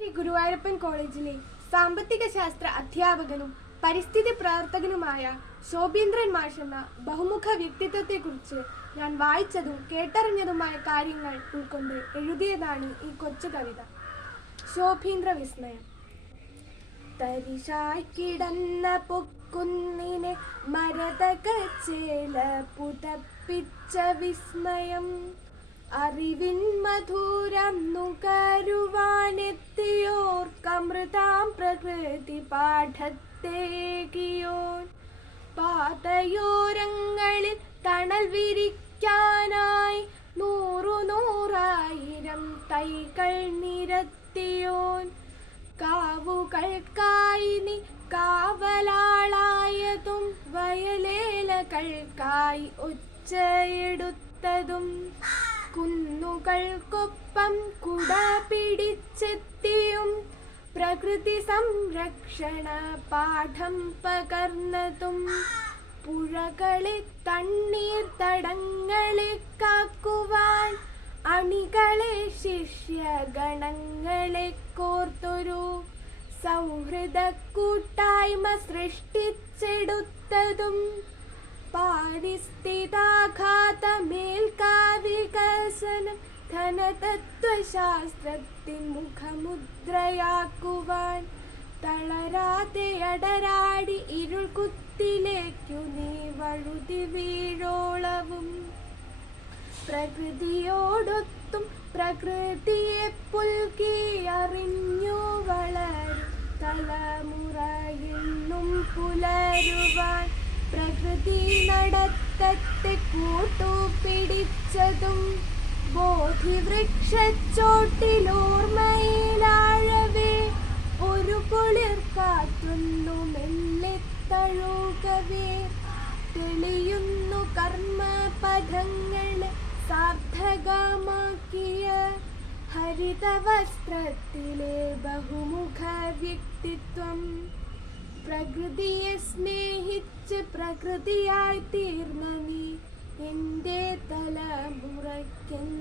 ശ്രീ ഗുരുവായൂരപ്പൻ കോളേജിലെ സാമ്പത്തിക ശാസ്ത്ര അധ്യാപകനും പരിസ്ഥിതി പ്രവർത്തകനുമായ ശോഭീന്ദ്രൻ മാഷെന്ന ബഹുമുഖ വ്യക്തിത്വത്തെക്കുറിച്ച് ഞാൻ വായിച്ചതും കേട്ടറിഞ്ഞതുമായ കാര്യങ്ങൾ ഉൾക്കൊണ്ട് എഴുതിയതാണ് ഈ കൊച്ചു കവിത. ശോഭീന്ദ്ര വിസ്മയം. തരിശായി കിടന്ന പൊക്കുന്നിനെ മരതകച്ചേല പുതപ്പിച്ച വിസ്മയം. അറിവിൻ മധുരം നുകരുവാനെത്തിയോർക്കമൃതാം പ്രകൃതി പാഠത്തേകിയോൻ പാതയോരങ്ങളിൽ തണൽ വിരിക്കാനായി നൂറു നൂറായിരം തൈകൾ നിരത്തിയോൻ കാവുകൾക്കായി നീ കാവലാളായതും വയലേലകൾക്കായി ഉച്ചയെടുത്തതും കുന്നുകൾക്കൊപ്പം കുട പിടിച്ചെത്തിയും പ്രകൃതി സംരക്ഷണ പാഠം പകർന്നതും പുഴകളെ തണ്ണീർ തടങ്ങളെ കാക്കുവാൻ അണികളെ ശിഷ്യഗണങ്ങളെ കോർത്തൊരു സൗഹൃദ കൂട്ടായ്മ സൃഷ്ടിച്ചെടുത്തതും പാരിസ്ഥിതാഘാത മേൽക്കാവികസനം ധനതത്വശാസ്ത്രത്തിൻ മുഖമുദ്രയാക്കുവാൻ തളരാതെ അടരാടി ഇരുൾ കുത്തിലേക്കു നീ വഴുതി വീഴോളവും. പ്രകൃതിയോടൊത്തും പ്രകൃതിയെ പുൽകി അറിഞ്ഞു വളരും. തലമുറയിന്നും പുലരുവാൻ പ്രകൃതി നടത്തത്തെ കൂട്ടുപിടിച്ചതും ബോധിവൃക്ഷച്ചോട്ടിലോർമ്മയിലാഴവേ ഒരു കുളിർ കാറ്റുന്നു മെല്ലെ തഴുകവേ. തെളിയുന്നു പദങ്ങൾ സാർത്ഥകമാക്കിയ ഹരിതവസ്ത്രത്തിലെ ബഹുമുഖ വ്യക്തിത്വം. പ്രകൃതിയെ സ്നേഹിച്ച് പ്രകൃതിയായി തീർന്ന നീ എന്റെ തലമുറയ്ക്കെന്തൊരു